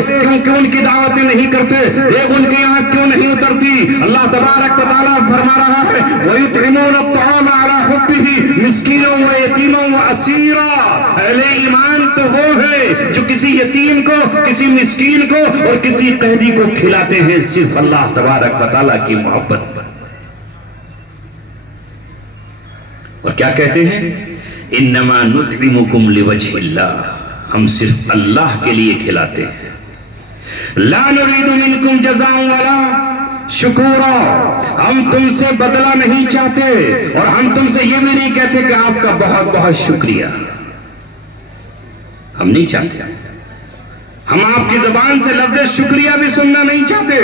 کیونکہ ان کی دعوتیں نہیں کرتے، دیکھ ان کے یہاں کیوں نہیں اترتی۔ اللہ تبارک و تعالیٰ فرما رہا ہے وَيُطْعِمُونَ الطَّعَامَ عَلَىٰ حُبِّهِ مِسْكِينًا وَيَتِيمًا وَأَسِيرًا۔ اہل ایمان تو وہ ہے جو کسی یتیم کو، کسی مسکین کو اور کسی قیدی کو کھلاتے ہیں صرف اللہ تبارک و تعالیٰ کی محبت پر۔ اور کیا کہتے ہیں؟ انما نطعمکم لوجہ اللہ، ہم صرف اللہ کے لیے کھلاتے ہیں۔ لا نريد منکم جزاء ولا شکورا، ہم تم سے بدلہ نہیں چاہتے اور ہم تم سے یہ بھی نہیں کہتے کہ آپ کا بہت بہت شکریہ، ہم نہیں چاہتے۔ ہم آپ کی زبان سے لفظ شکریہ بھی سننا نہیں چاہتے،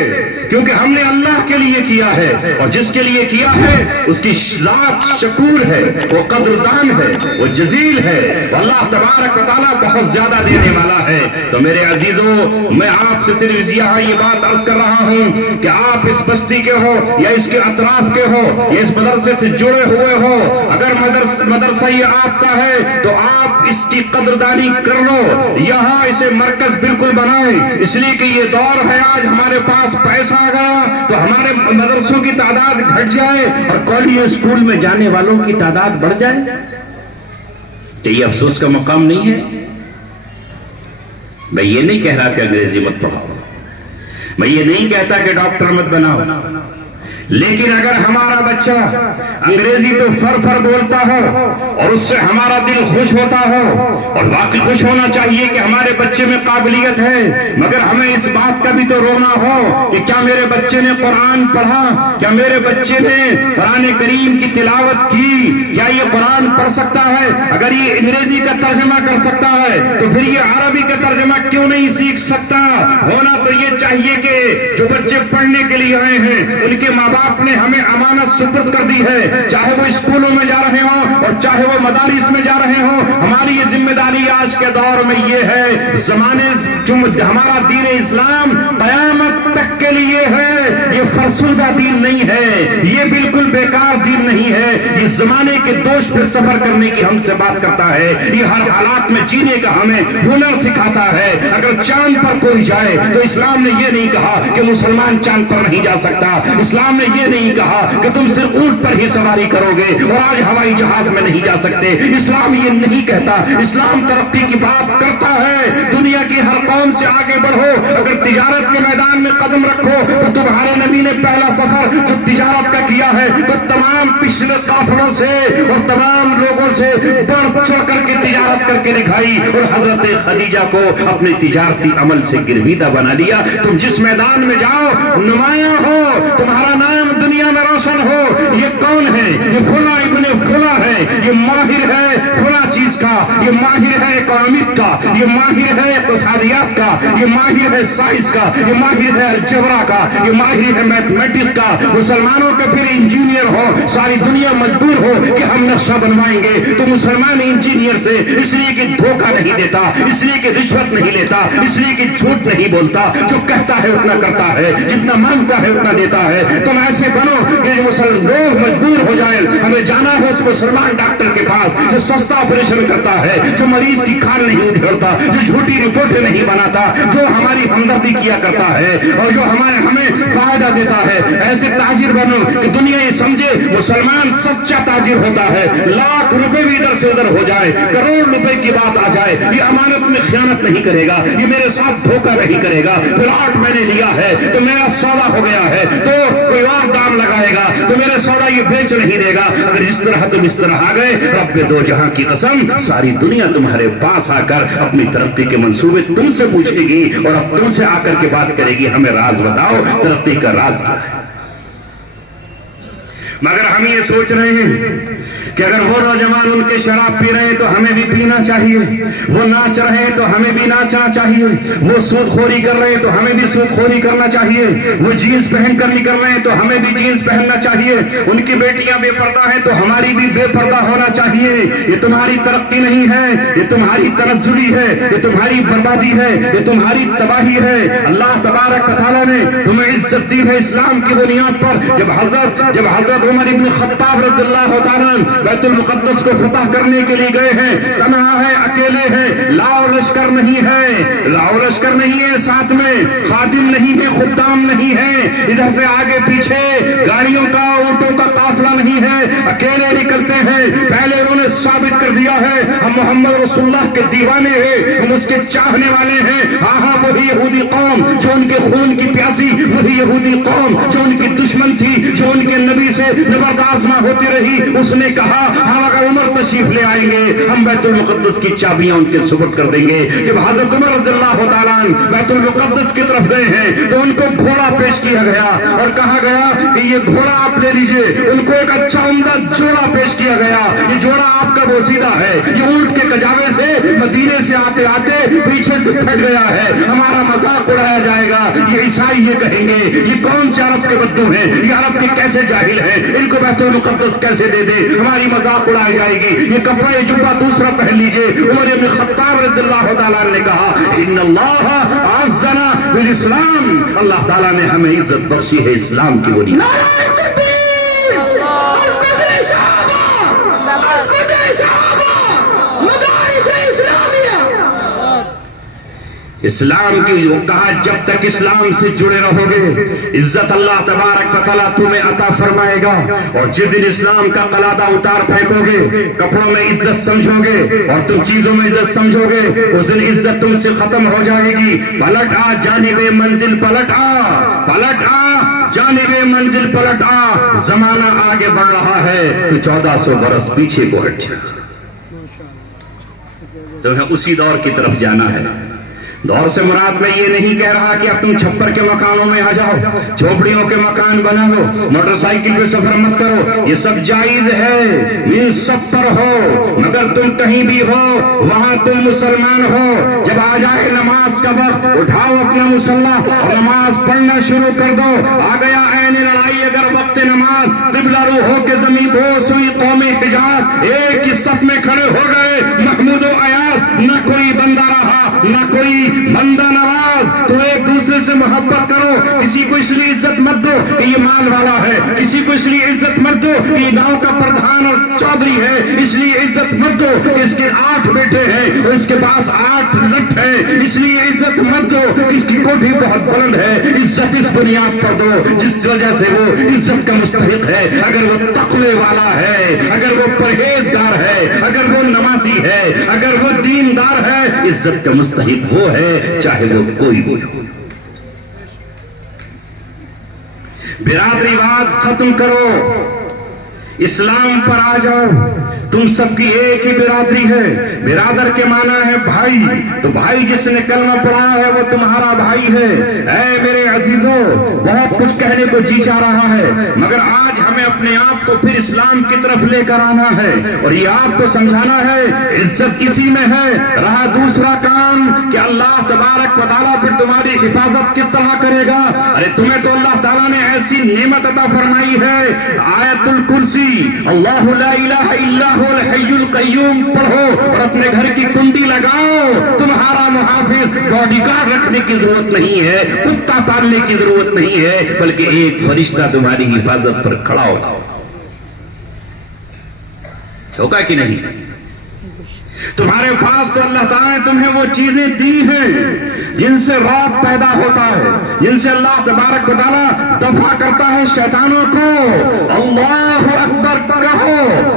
کیونکہ ہم نے اللہ کے لیے کیا ہے، اور جس کے لیے کیا ہے اس کی ذات شکور ہے، وہ قدردان ہے، وہ جزیل ہے، وہ اللہ تبارک و تعالیٰ بہت زیادہ دینے والا ہے۔ تو میرے عزیزوں، میں آپ سے صرف یہ بات عرض کر رہا ہوں کہ آپ اس بستی کے ہو یا اس کے اطراف کے ہو یا اس مدرسے سے جڑے ہوئے ہو، اگر مدرسہ یہ آپ کا ہے تو آپ اس کی قدردانی کر لو، یہاں اسے مرکز بالکل بنائیں، اس لیے کہ یہ دور ہے آج ہمارے پاس پیسہ آ گیا تو ہمارے مدرسوں کی تعداد گھٹ جائے اور کالج اسکول میں جانے والوں کی تعداد بڑھ جائے، کہ یہ افسوس کا مقام نہیں ہے۔ میں یہ نہیں کہہ رہا کہ انگریزی مت پڑھاؤ، میں یہ نہیں کہتا کہ ڈاکٹر مت بناؤ، لیکن اگر ہمارا بچہ انگریزی تو فر بولتا ہو اور اس سے ہمارا دل خوش ہوتا ہو، اور واقعی خوش ہونا چاہیے کہ ہمارے بچے میں قابلیت ہے، مگر ہمیں اس بات کا بھی تو رونا ہو کہ کیا میرے بچے نے قرآن پڑھا، کیا میرے بچے نے قرآن کریم کی تلاوت کی، کیا یہ قرآن پڑھ سکتا ہے؟ اگر یہ انگریزی کا ترجمہ کر سکتا ہے تو پھر یہ عربی کا ترجمہ کیوں نہیں سیکھ سکتا؟ ہونا تو یہ چاہیے کہ جو بچے پڑھنے کے لیے آئے ہیں ان کے ماں باپ نے ہمیں امانت سپرد کر دی ہے، چاہے وہ اسکولوں میں جا رہے ہوں اور چاہے وہ مدارس میں جا رہے ہوں، ہماری یہ ذمہ داری آج کے دور میں یہ ہے، زمانے جو ہمارا دین اسلام قیامت تک کے لیے ہے، یہ فرسودہ دین نہیں ہے، یہ بالکل بیکار دین نہیں ہے، یہ زمانے کے دوش پر سفر کرنے کی ہم سے بات کرتا ہے، یہ ہر حالات میں جینے کا ہمیں ہنر سکھاتا ہے۔ اگر چاند پر کوئی جائے تو اسلام نے یہ نہیں کہا کہ مسلمان چاند پر نہیں جا سکتا، اسلام نے یہ نہیں کہا کہ تم صرف اونٹ پر ہی سواری کرو گے اور آج ہوائی جہاز میں نہیں جا سکتے، اسلام یہ نہیں کہتا، اسلام ترقی کی بات کرتا ہے، دنیا کی ہر قوم سے آگے بڑھو، اگر تجارت کے میدان میں قدم رکھو تو تمہارے نبی نے پہلا سفر جو تجارت کا کیا ہے تو تمام پچھلے قافلوں سے اور تمام لوگوں سے بڑھ چڑھ کر کے تجارت کر کے دکھائی، اور حضرت خدیجہ کو اپنے تجارتی عمل سے گرویدہ بنا دیا۔ تم جس میدان میں جاؤ نمایاں ہو، تمہارا نام دنیا میں روشن ہو، یہ کون ہے؟ یہ فلاں ابن فلاں ہے، یہ ماہر ہے فلاں چیز کا، یہ ماہر ہے اکانومکس کا، یہ ماہر ہے اقتصادیات کا، یہ ماہر ہے سائنس کا، یہ ماہر ہے الجبرا کا، یہ ماہر ہے میتھمیٹکس کا۔ مسلمانوں کے پھر انجینئر ہو، ساری دنیا مجبور ہو کہ ہم نقشہ بنوائیں گے، تو مسلمان انجینئر سے اس لیے کہ دھوکہ نہیں دیتا، اس لیے کہ رشوت نہیں لیتا، اس لیے کہ جھوٹ نہیں بولتا، جو کہتا ہے اتنا کرتا ہے، جتنا مانگتا ہے اتنا دیتا ہے۔ تم ایسے بنو کہ لوگ مجبور ہو جائیں، ہمیں جانا ہو اس مسلمان ڈاکٹر کے پاس جو سستا آپریشن کرتا ہے، جو مریض کی کھال نہیں اٹھاتا، جو جھوٹی رپورٹیں نہیں بناتا، جو ہماری ہمدردی کیا کرتا ہے اور جو ہمیں فائدہ دیتا ہے۔ ایسے تاجر بنو کہ دنیا یہ سمجھے مسلمان سچا تاجر ہوتا ہے، لاکھ روپے بھی ادھر سے ادھر ہو جائے، کروڑ روپے کی بات آ جائے، یہ امانت میں خیانت نہیں کرے گا، یہ میرے ساتھ دھوکہ نہیں کرے گا، پلاٹ میں نے لیا ہے تو میرا سودا ہو گیا ہے تو کوئی اور دام لگائے گا تو میرا سودا یہ بیچ نہیں دے گا۔ اگر اس طرح تم اس طرح آ گئے، رب دو جہاں کی قسم، ساری دنیا تمہارے پاس آ کر اپنی ترقی کے منصوبے تم سے پوچھے گی اور اب تم سے آ کر کے بات کرے گی، ہمیں راز بتاؤ، ترقی کا راز کیا ہے؟ مگر ہم یہ سوچ رہے ہیں کہ اگر وہ نوجوان ان کے شراب پی رہے ہیں تو ہمیں بھی پینا چاہیے، وہ ناچ رہے ہیں تو ہمیں بھی ناچنا چاہیے، وہ سود خوری کر رہے ہیں تو ہمیں بھی سود خوری کرنا چاہیے، وہ جینس پہن کر نکل رہے ہیں تو ہمیں بھی جینس پہننا چاہیے، ان کی بیٹیاں بے پردہ ہیں تو ہماری بھی بے پردہ ہونا چاہیے۔ یہ تمہاری ترقی نہیں ہے، یہ تمہاری تنزلی ہے، یہ تمہاری بربادی ہے، یہ تمہاری تباہی ہے۔ اللہ تبارک و تعالیٰ نے تمہیں عزت دی ہے اسلام کی بنیاد پر۔ جب حضرت عمر ابن خطاب رضی اللہ تعالیٰ بیت المقدس کو فتح کرنے کے لیے گئے ہیں، تنہا ہے، اکیلے ہیں، لاؤ لشکر نہیں ہے، ساتھ میں خادم نہیں ہے، خدام نہیں ہے، ادھر سے آگے پیچھے گاڑیوں کا اونٹوں کا قافلہ نہیں ہے، اکیلے نکلتے ہیں۔ پہلے انہوں نے ثابت کر دیا ہے ہم محمد رسول اللہ کے دیوانے ہیں، ہم اس کے چاہنے والے ہیں۔ ہاں وہی یہودی قوم جو ان کے خون کی پیاسی، وہی یہودی قوم جو ان کی دشمن تھی، جو ان کے نبی سے زبردست نہ ہوتی رہی، اس نے کہا ہم اگر عمر تشریف لے آئیں گے ہم بیت المقدس کی چابیاں ان کے سپرد کر دیں گے۔ جب حضرت عمر رضی اللہ تعالیٰ بیت المقدس کی طرف گئے ہیں تو ان کو گھوڑا پیش کیا گیا اور کہا گیا کہ یہ گھوڑا آپ لے لیجئے۔ ان کو ایک اچھا عمدہ جوڑا پیش کیا گیا، یہ جوڑا آپ کا بوسیدہ ہے، یہ اونٹ کے کجاوے سے مدینے سے آتے آتے پیچھے سے پھٹ گیا ہے، ہمارا مذاق اڑایا جائے گا، یہ عیسائی یہ کہیں گے یہ کون سے عرب کے بدو ہیں، یہ عرب کے کیسے جاہل ہیں، ان کو بیت المقدس کیسے دے دے، ہماری مذاق اڑائی جائے گی، یہ کپڑا یہ جبہ دوسرا پہن لیجئے۔ عمر بن خطاب رضی اللہ تعالیٰ نے کہا ان اللہ اعزنا بالاسلام، اللہ تعالیٰ نے ہمیں عزت بخشی ہے اسلام کی بنیاد۔ اسلام کی وہ کہا جب تک اسلام سے جڑے رہو گے عزت اللہ تبارک و تعالیٰ تمہیں عطا فرمائے گا، اور جس دن اسلام کا قلادہ اتار پھینکو گے، کپڑوں میں عزت سمجھو گے اور تم چیزوں میں عزت سمجھو گے، اس دن عزت تم سے ختم ہو جائے گی۔ پلٹ آ جانب منزل، پلٹ آ جانب منزل، پلٹ آ، زمانہ آگے بڑھ رہا ہے تو 1400 برس پیچھے کو ہٹ جا، تمہیں اسی دور کی طرف جانا ہے۔ دور سے مراد میں یہ نہیں کہہ رہا کہ اب تم چھپر کے مکانوں میں آ جاؤ، جھوپڑیوں کے مکان بنا لو، موٹر سائیکل پہ سفر مت کرو، یہ سب جائز ہے، یہ سب پر ہو، مگر تم کہیں بھی ہو وہاں تم مسلمان ہو۔ جب آ جائے نماز کا وقت اٹھاؤ اپنا مصلی اور نماز پڑھنا شروع کر دو۔ آ گیا عین لڑائی اگر وقت نماز، قبلہ رو ہو کے زمین بوس ہوئی قوم حجاز، ایک ہی صف میں کھڑے ہو گئے محمود و ایاز، نہ کوئی بندہ رہا نہ کوئی بندہ نواز۔ تو ایک دوسرے سے محبت کرو، کسی کو اس لیے عزت مت دو کہ یہ مال والا ہے، کسی کو اس لیے عزت مت دو کہ یہ گاؤں کا پردھان اور چودھری ہے، اس لیے عزت مت دو کہ اس کے 8 بیٹے ہیں اور اس کے پاس 8 لٹ ہے، اس لیے عزت مت دو کہ اس کی کوٹھی بہت بلند ہے۔ عزت اس بنیاد پر دو جس وجہ سے وہ عزت کا مستحق ہے، اگر وہ تقوی والا ہے، اگر وہ پرہیزگار ہے، اگر وہ نمازی ہے، اگر وہ دیندار ہے، عزت کا مستحق وہ ہے چاہے وہ کوئی بھی ہو۔ برادری واد ختم کرو، اسلام پر آ جاؤ، تم سب کی ایک ہی برادری ہے۔ برادر کے معنی ہے بھائی، تو بھائی جس نے کلمہ پڑھا ہے وہ تمہارا بھائی ہے۔ اے میرے عزیزوں، بہت کچھ کہنے کو جی چاہ رہا ہے، مگر آج ہمیں اپنے آپ کو پھر اسلام کی طرف لے کر آنا ہے اور یہ آپ کو سمجھانا ہے عزت اسی میں ہے۔ رہا دوسرا کام کہ اللہ تبارک و تعالیٰ پھر تمہاری حفاظت کس طرح کرے گا۔ ارے تمہیں تو اللہ تعالیٰ نے ایسی نعمت عطا فرمائی ہے، آیت الکرسی، اللہ لا الہ الا هو الحی القیوم پڑھو اور اپنے گھر کی کنڈی لگاؤ۔ تمہارا محافظ باڈی گارڈ رکھنے کی ضرورت نہیں ہے، کتا پالنے کی ضرورت نہیں ہے، بلکہ ایک فرشتہ تمہاری حفاظت پر کھڑا ہوگا کہ نہیں؟ تمہارے پاس تو اللہ تعالیٰ نے تمہیں وہ چیزیں دی ہیں جن سے رعب پیدا ہوتا ہے، جن سے اللہ تبارک و تعالیٰ دفع کرتا ہے شیطانوں کو۔ اللہ اکبر کہو،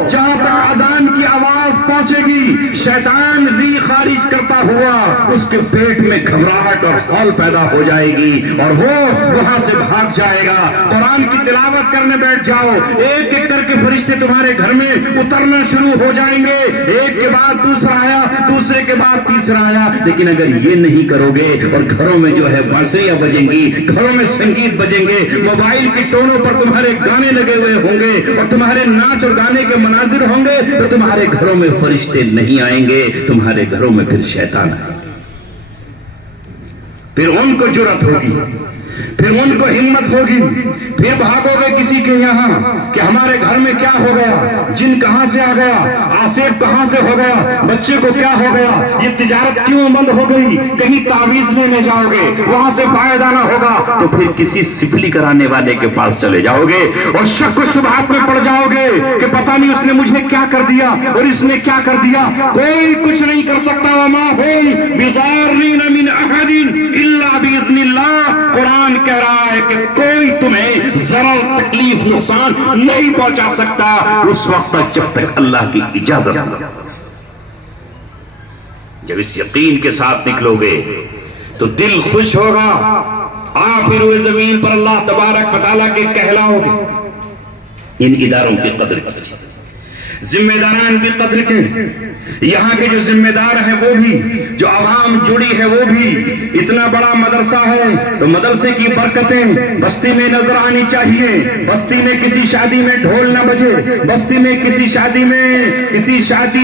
جہاں تک اذان کی آواز پہنچے گی شیطان ری خارج کرتا ہوا اس کے پیٹ میں گھبراہٹ اور ہول پیدا ہو جائے گی اور وہ وہاں سے بھاگ جائے گا۔ قرآن کی تلاوت کرنے بیٹھ جاؤ، ایک ایک کر کے فرشتے تمہارے گھر میں اترنا شروع ہو جائیں گے، ایک کے بعد دوسرا آیا، دوسرے کے بعد تیسرا آیا۔ لیکن اگر یہ نہیں کرو گے اور گھروں میں جو ہے بانسریاں بجیں گی، گھروں میں سنگیت بجیں گے، موبائل کی ٹونوں پر تمہارے گانے لگے ہوئے ہوں گے اور تمہارے ناچ اور گانے کے مناظر ہوں گے، تو تمہارے گھروں میں فرشتے نہیں آئیں گے، تمہارے گھروں میں پھر شیطان آئیں گے۔ پھر ان کو جرأت ہوگی پھر ان کو ہمت ہوگی، پھر بھاگو گے کسی کے یہاں کہ ہمارے گھر میں کیا ہو گیا، جن کہاں سے آ گیا، آصف کہاں سے ہو گیا، بچے کو کیا ہو گیا، یہ تجارت کیوں بند ہو گئی، کہیں تعویذ لینے جاؤ گے وہاں سے فائدہ نہ ہوگا تو پھر کسی سفلی کرانے والے کے پاس چلے جاؤ گے اور شک و شبہات میں پڑ جاؤ گے کہ پتہ نہیں اس نے مجھے کیا کر دیا اور اس نے کیا کر دیا۔ کوئی کچھ نہیں کر سکتا، وما هم بضارین من احد الا باذن اللہ۔ قرآن کہہ رہا ہے کہ کوئی تمہیں ضرر تکلیف نقصان نہیں پہنچا سکتا اس وقت تک جب تک اللہ کی اجازت نہ۔ جب اس یقین کے ساتھ نکلو گے تو دل خوش ہوگا، آپ پھر ہوئے زمین پر اللہ تبارک و تعالیٰ کے کہلاؤ گے۔ ان اداروں کی قدر کیجیے، ذمہ داران کی قدر کی، یہاں کے جو ذمہ دار ہیں وہ بھی، جو عوام جڑی ہے وہ بھی۔ اتنا بڑا مدرسہ ہے تو مدرسے کی برکتیں بستی میں نظر آنی چاہیے۔ بستی میں کسی شادی میں ڈھول نہ بجے، بستی میں کسی شادی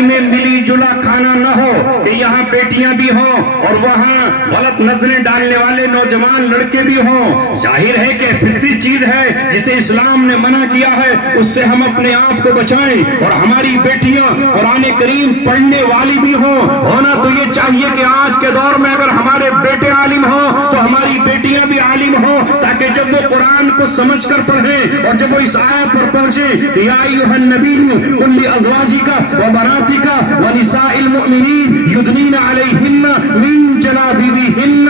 میں ملی جلا کھانا نہ ہو کہ یہاں بیٹیاں بھی ہوں اور وہاں غلط نظریں ڈالنے والے نوجوان لڑکے بھی ہوں۔ ظاہر ہے کہ فطری چیز ہے جسے اسلام نے منع کیا ہے، اس سے ہم اپنے آپ کو بچائیں اور ہماری بیٹیاں قرآن کریم پڑھنے والی بھی ہوں۔ ہونا تو یہ چاہیے کہ آج کے دور میں اگر ہمارے بیٹے عالم ہوں تو ہماری بیٹیاں بھی عالم ہوں، تاکہ جب وہ قرآن کو سمجھ کر پڑھیں اور جب وہ اس آیت پر پہنچیں یا ایھا النبی قل لازواجک وبناتک ونساء المؤمنین یدنین علیہن من جلابیبہن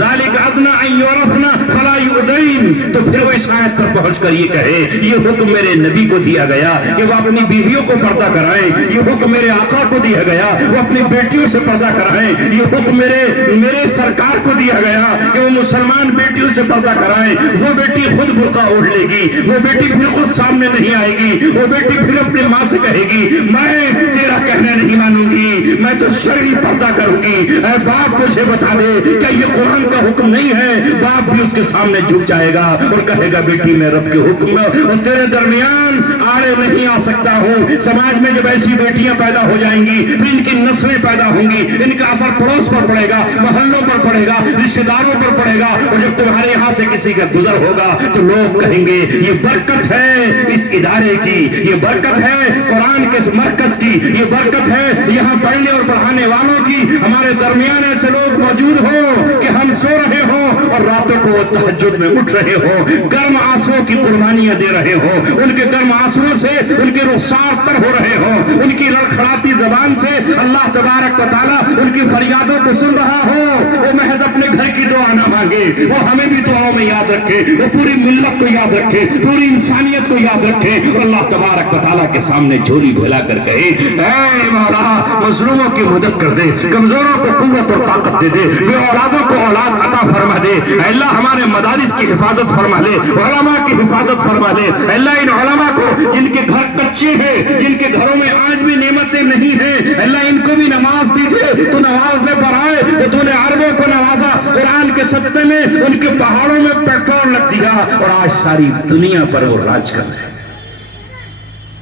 ذلک ادنی ان یعرفن فلا یؤذین، تو پھر وہ اس آیت پر پہنچ کر یہ کہے یہ حکم میرے نبی کو دیا گیا کہ وہ اپنی بیویوں کو پردہ کرائیں، یہ حکم میرے آقا کو دیا گیا وہ اپنی بیٹیوں سے پردہ کرائیں، یہ حکم میرے سرکار کو دیا گیا کہ وہ مسلمان بیٹیوں سے پردہ کرائیں۔ وہ بیٹی خود برقع اوڑھ لے گی، وہ بیٹی پھر خود سامنے نہیں آئے گی، وہ بیٹی پھر اپنی ماں سے کہے گی میں تیرا کہنا نہیں مانوں گی، میں تو شرعی پردہ کروں گی۔ اے باپ مجھے بتا دے کہ یہ قرآن کا حکم نہیں ہے؟ باپ بھی اس کے سامنے جھک جائے گا اور کہے گا بیٹی میں رب کے حکم اور تیرے درمیان آڑے نہیں آ سکتا ہوں۔ سماج میں جب ایسی بیٹیاں پیدا ہو جائیں گی پھر ان کی نسلیں پیدا ہوں گی، ان کا اثر پڑوس پر پڑے گا، محلوں پر پڑے گا، رشتہ داروں پر پڑے گا، اور جب تمہارے یہاں سے کسی کا گزر ہوگا تو لوگ کہیں گے یہ برکت ہے اس ادارے کی، یہ برکت ہے قرآن کے مرکز کی، یہ برکت ہے یہاں پڑھنے اور پڑھانے والوں کی۔ ہمارے درمیان ایسے لوگ موجود ہوں کہ ہم سو رہے ہوں اور راتوں کو وہ تہجد میں اٹھ رہے ہوں، گرم آنسوں کی قربانیاں دے رہے ہوں، ان کے گرم آنسوں سے ان کے رخسار تر ہو رہے ہوں، ان کی لڑکھڑاتی زبان سے اللہ تبارک و تعالیٰ ان کی فریادوں کو سن رہا ہو۔ وہ محض اپنے گھر کی دعا نہ مانگے، وہ ہمیں بھی دعاؤں میں یاد رکھے، وہ پوری ملت کو یاد رکھے، پوری انسانیت کو یاد رکھے اور اللہ تبارک و تعالیٰ کے سامنے جھولی پھیلا کر کہے اے مولا مظلوموں کی مدد کر دے، کمزوروں کو قوت اور طاقت دے دے، بے اولادوں کو اولاد عطا فرما دے۔ اے اللہ ہمارے مدارس کی حفاظت فرما لے، علماء کی حفاظت فرما لے۔ اے اللہ ان علماء کو جن کے گھر کچے ہیں، جن کے گھروں میں آج بھی نعمتیں نہیں ہیں، اللہ ان کو بھی نماز دیجئے، تو نماز میں پڑھائے تو تو نے عربوں کو نوازا، قرآن کے صدقے میں ان کے پہاڑوں میں پیٹرول رکھ دیا اور آج ساری دنیا پر وہ راج کر رہے ہیں۔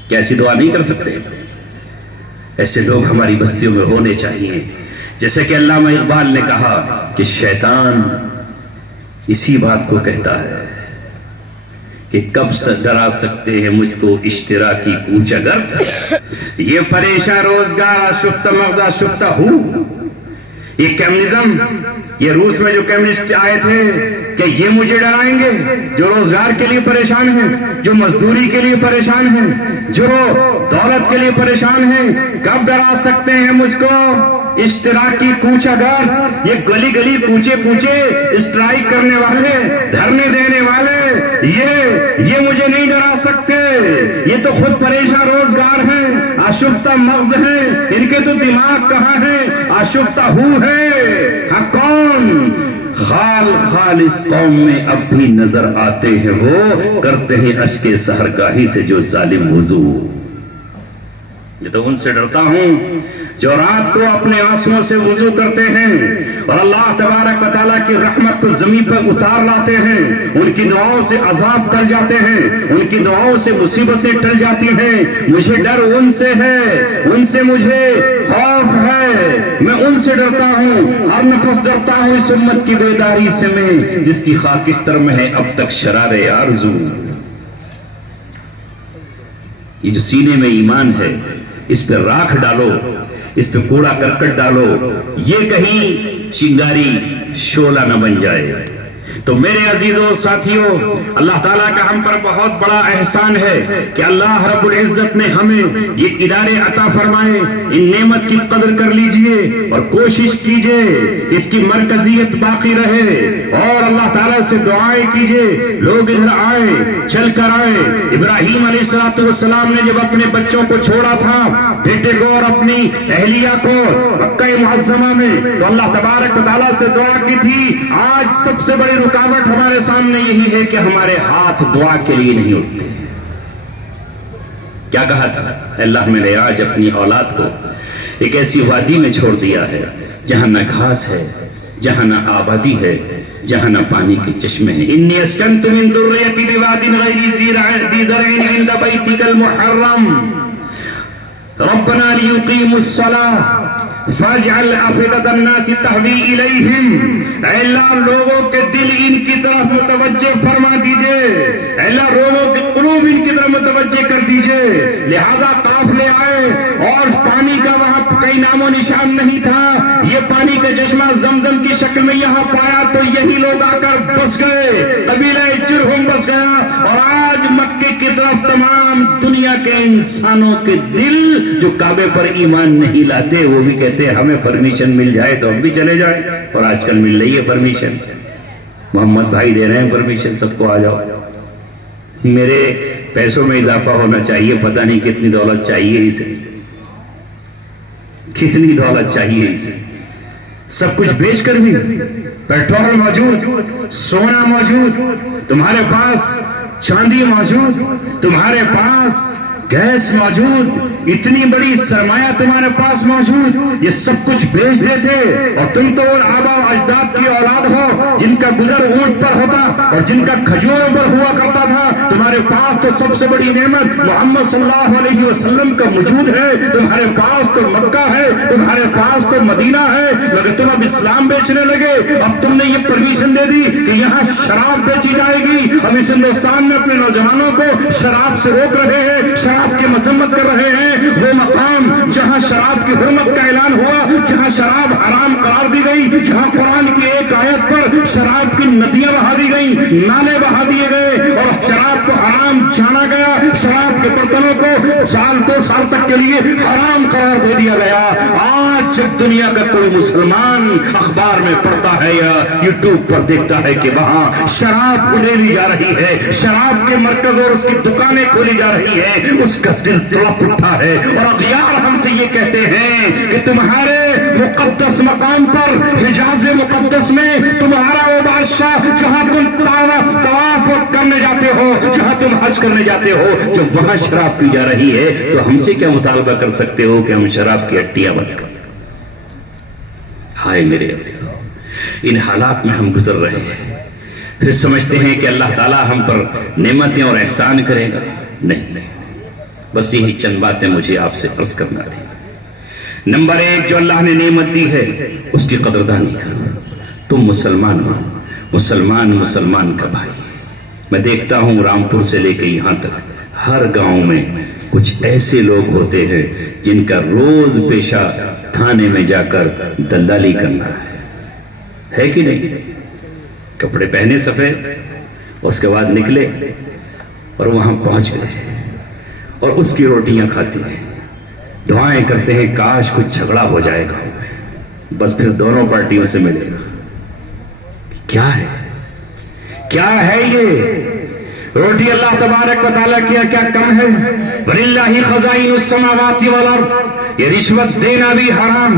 کیا ایسی دعا نہیں کر سکتے؟ ایسے لوگ ہماری بستیوں میں ہونے چاہیے۔ جیسے کہ علامہ اقبال نے کہا کہ شیطان اسی بات کو کہتا ہے کہ کب ڈرا سکتے ہیں مجھ کو اشتراکی کوچ گرد، یہ پریشان روزگار شفتہ مغزہ شفتہ ہوں۔ یہ کمیونزم، یہ روس میں جو کمیونسٹ آئے تھے کہ یہ مجھے ڈرائیں گے، جو روزگار کے لیے پریشان ہیں، جو مزدوری کے لیے پریشان ہیں، جو دولت کے لیے پریشان ہیں، کب ڈرا سکتے ہیں مجھ کو اشتراکی کوچہ گرد۔ یہ گلی گلی کوچے کوچے اسٹرائک کرنے والے، دھرنے دینے والے، یہ مجھے نہیں ڈرا سکتے۔ یہ تو خود پریشان روزگار ہیں، آشفتہ مغز ہیں، ان کے تو دماغ کہاں ہیں، آشفتہ ہو ہے۔ ہاں کون خال اس قوم میں اب بھی نظر آتے ہیں، وہ کرتے ہیں اشک سحرگاہی سے جو ظالم وضو۔ یہ تو ان سے ڈرتا ہوں جو رات کو اپنے آنسوؤں سے وضو کرتے ہیں اور اللہ تبارک و تعالیٰ کی کی رحمت کو زمین پر اتار لاتے ہیں، ان کی دعاؤں سے عذاب ٹل جاتے ہیں، ان کی دعاؤں سے مصیبتیں ٹل جاتی ہیں۔ مجھے ڈر ان سے ہے، ان سے مجھے خوف ہے، میں ان سے ڈرتا ہوں، ہر نفس ڈرتا ہوں اس امت کی بیداری سے میں، جس کی خاکستر میں ہے اب تک شرار آرزو۔ یہ جو سینے میں ایمان ہے اس پہ راکھ ڈالو، اس پہ کوڑا کرکٹ ڈالو، یہ کہیں چنگاری شعلہ نہ بن جائے۔ تو میرے عزیزوں ساتھیوں، اللہ تعالیٰ کا ہم پر بہت بڑا احسان ہے کہ اللہ رب العزت نے ہمیں یہ ادارے عطا فرمائے۔ ان نعمت کی قدر کر لیجئے اور کوشش کیجئے کہ اس کی مرکزیت باقی رہے، اور اللہ تعالیٰ سے دعائیں کیجئے۔ لوگ ادھر آئے، چل کر آئے۔ ابراہیم علیہ السلام نے جب اپنے بچوں کو چھوڑا تھا، بیٹے کو اور اپنی اہلیہ کو مکہ معظمہ میں، تو اللہ تبارک و تعالیٰ سے دعا کی تھی۔ آج سب سے بڑی رکاوٹ ہمارے سامنے یہی ہے کہ ہمارے ہاتھ دعا کے لیے نہیں اٹھتے۔ کیا کہا تھا؟ اللہ میں نے آج اپنی اولاد کو ایک ایسی وادی میں چھوڑ دیا ہے جہاں نہ گھاس ہے، جہاں نہ آبادی ہے، جہاں نہ پانی کے چشمے ہیں۔ انی اسکنت من ذریتی بواد غیر ذی زرع عند بیتک المحرم ربنا لیقیموا الصلاة فاجعل افئدة الناس تهوی الیہم۔ اے اللہ لوگوں کے دل ان کی طرف متوجہ فرما دیجئے، اے اللہ لوگوں کے قلوب ان کی طرف متوجہ کر دیجئے۔ لہذا قافلے آئے اور پانی کا وہاں کئی نام و نشان نہیں تھا، یہ پانی کا چشمہ زمزم کی شکل میں یہاں پایا تو یہی لوگ آ کر بس گئے، قبیلہ جرہم بس گیا، اور آج مکے کی طرف تمام دنیا کے انسانوں کے دل جو کعبے پر ایمان نہیں لاتے وہ بھی کہتے ہیں ہمیں پرمیشن مل جائے تو ہم بھی چلے جائیں، اور آج کل مل رہی ہے پرمیشن۔ محمد بھائی دے رہے ہیں پرمیشن، سب کو آ جاؤ۔ میرے پیسوں میں اضافہ ہونا چاہیے، پتہ نہیں کتنی دولت چاہیے اسے، کتنی دولت چاہیے اسے، سب کچھ بیچ کر بھی پیٹرول موجود، سونا موجود، تمہارے پاس چاندی موجود، تمہارے پاس گیس موجود، اتنی بڑی سرمایہ تمہارے پاس موجود، یہ سب کچھ بیچ دیتے، اور تم تو آبا و اجداد کی اولاد ہو جن کا گزر اونٹ پر ہوتا اور جن کا کھجوروں پر ہوا کرتا تھا۔ تمہارے پاس تو سب سے بڑی نعمت محمد صلی اللہ علیہ وسلم کا وجود ہے، تمہارے پاس تو مکہ ہے، تمہارے پاس تو مدینہ ہے، مگر تم اب اسلام بیچنے لگے۔ اب تم نے یہ پرمیشن دے دی کہ یہاں شراب بیچی جائے گی۔ اب اس ہندوستان میں اپنے نوجوانوں کو شراب سے روک رہے ہیں، شراب کی مذمت کر رہے ہیں۔ وہ مقام جہاں شراب کی حرمت کا اعلان ہوا، جہاں شراب حرام قرار دی گئی، جہاں قرآن کی ایک آیت پر شراب کی ندیاں بہا دی گئیں، نالے بہا دیے گئے، اور شراب کو حرام جانا گیا، شراب کے برتنوں کو سال 2 سال تک کے لیے حرام قرار دے دیا گیا۔ آج جب دنیا کا کوئی مسلمان اخبار میں پڑھتا ہے یا یوٹیوب پر دیکھتا ہے کہ وہاں شراب اڑیلی جا رہی ہے، شراب کے مرکز اور اس کی دکانیں کھولی جا رہی ہیں، اس کا دل تڑپ اٹھا ہے۔ اور اغیار ہم سے یہ کہتے ہیں کہ تمہارے مقدس مقام پر، حجاز مقدس میں تمہارا وہ بادشاہ جہاں تم طواف کرنے جاتے ہو، جہاں تم حج کرنے جاتے ہو، جب وہاں شراب پی جا رہی ہے تو ہم سے کیا مطالبہ کر سکتے ہو کہ ہم شراب کی ہٹیاں بن کر؟ ہائے میرے عزیزوں، ان حالات میں ہم گزر رہے ہیں، پھر سمجھتے ہیں کہ اللہ تعالیٰ ہم پر نعمتیں اور احسان کرے گا۔ نہیں، بس یہی چند باتیں مجھے آپ سے عرض کرنا تھی۔ نمبر 1، جو اللہ نے نعمت دی ہے اس کی قدردانی کرو۔ تم مسلمان ہو، مسلمان کا بھائی۔ میں دیکھتا ہوں رامپور سے لے کے یہاں تک ہر گاؤں میں کچھ ایسے لوگ ہوتے ہیں جن کا روز پیشہ تھانے میں جا کر دلالی کرنا ہے کہ نہیں؟ کپڑے پہنے سفید، اس کے بعد نکلے اور وہاں پہنچ گئے اور اس کی روٹیاں کھاتی ہیں، دعائیں کرتے ہیں کاش کچھ جھگڑا ہو جائے گا، بس پھر دونوں پارٹیوں سے ملے گا۔ کیا ہے یہ روٹی اللہ تبارک و تعالیٰ کیا کم ہے؟ وَلِلَّهِ خَزَائِنُ السَّمَاوَاتِ وَالْأَرْضِ. یہ رشوت دینا بھی حرام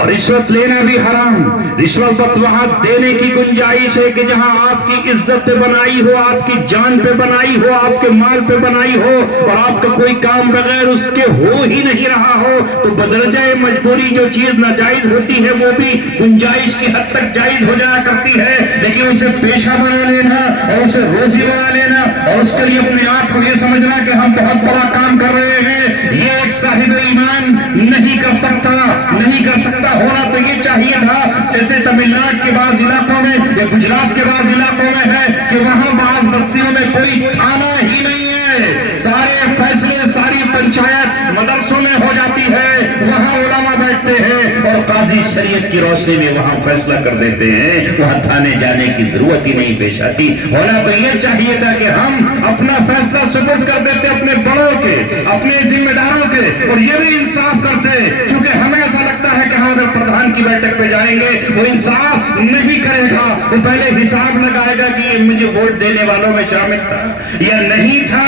اور رشوت لینا بھی حرام. رشوت بس وہاں دینے کی گنجائش ہے کہ جہاں آپ کی عزت پہ بنائی ہو، آپ کی جان پہ بنائی ہو، آپ کے مال پہ بنائی ہو اور آپ کا کوئی کام بغیر اس کے ہو ہی نہیں رہا ہو، تو بدرجہ مجبوری جو چیز ناجائز ہوتی ہے وہ بھی گنجائش کی حد تک جائز ہو جایا کرتی ہے. لیکن اسے پیشہ بنا لینا اور اسے روزی بنا لینا اور اس کے لیے اپنے آپ کو یہ سمجھنا کہ ہم بہت بڑا کام کر رہے ہیں، یہ ایک صاحب ایمان نہیں کر سکتا. ہونا تو یہ چاہیے تھا جیسے تمل ناڈو کے بعض علاقوں میں یا گجرات کے بعض علاقوں میں ہے کہ وہاں بعض بستیوں میں کوئی تھانہ ہی نہیں ہے، سارے فیصلے ساری پنچایت مدرسوں میں ہو جاتی ہے، وہاں علماء بیٹھتے ہیں اور قاضی شریعت کی روشنی میں وہاں فیصلہ کر دیتے ہیں، وہاں تھانے جانے کی ضرورت ہی نہیں پیش آتی. ہونا تو یہ چاہیے تھا کہ ہم اپنا فیصلہ سپرد کر دیتے اپنے بڑوں کے، اپنے ذمہ داروں کے، اور یہ بھی انصاف کرتے. چونکہ ہمیں ایسا لگتا ہے کہ ہاں اگر پردھان کی بیٹھک پہ جائیں گے وہ انصاف نہیں کرے گا، وہ پہلے حساب لگائے گا کہ یہ مجھے ووٹ دینے والوں میں شامل تھا یا نہیں تھا،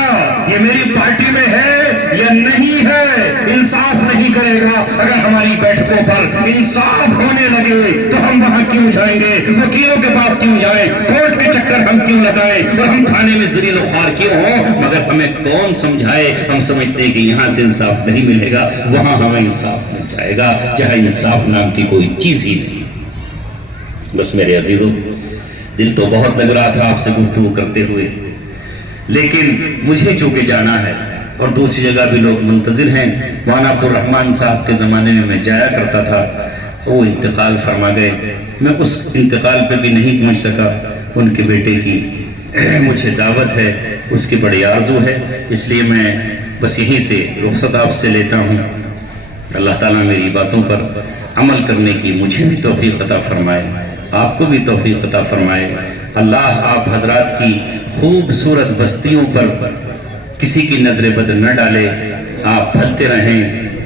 یہ میری پارٹی میں ہے یا نہیں ہے. انصاف نہیں کرے گا. اگر ہماری بیٹھکوں پر انصاف ہونے لگے تو ہم وہاں کیوں جائیں گے، وکیلوں کے پاس کیوں جائیں، کورٹ کے چکر ہم کیوں لگائیں اور ہم تھانے میں ذلیل و خوار کیوں ہوں. مگر ہمیں کون سمجھائے، ہم سمجھتے ہیں کہ یہاں سے انصاف نہیں ملے گا، وہاں ہمیں انصاف مل جائے گا جہاں انصاف نام کی کوئی چیز ہی نہیں. بس میرے عزیزوں، دل تو بہت لگ رہا تھا آپ سے گفتگو کرتے ہوئے، لیکن مجھے چونکہ جانا ہے اور دوسری جگہ بھی لوگ منتظر ہیں. مولانا عبد الرحمن صاحب کے زمانے میں جایا کرتا تھا، وہ انتقال فرما گئے. میں اس انتقال پہ بھی نہیں پہنچ سکا. ان کے بیٹے کی مجھے دعوت ہے، اس کی بڑی آرزو ہے، اس لیے میں بس یہیں سے رخصت آپ سے لیتا ہوں. اللہ تعالیٰ میری باتوں پر عمل کرنے کی مجھے بھی توفیق عطا فرمائے، آپ کو بھی توفیق عطا فرمائے. اللہ آپ حضرات کی خوبصورت بستیوں پر کسی کی نظر بد نہ ڈالے. آپ پھلتے رہیں،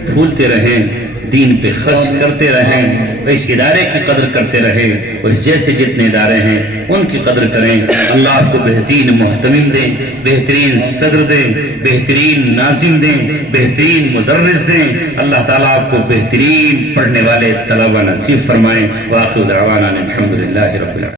پھولتے رہیں، دین پہ خرچ کرتے رہیں، اس ادارے کی قدر کرتے رہیں اور جیسے جتنے ادارے ہیں ان کی قدر کریں. اللہ آپ کو بہترین محتمم دیں، بہترین صدر دیں، بہترین ناظم دیں، بہترین مدرس دیں. اللہ تعالیٰ آپ کو بہترین پڑھنے والے طلبہ نصیب فرمائیں. وآخر دعوانا الحمدللہ رب العالمین.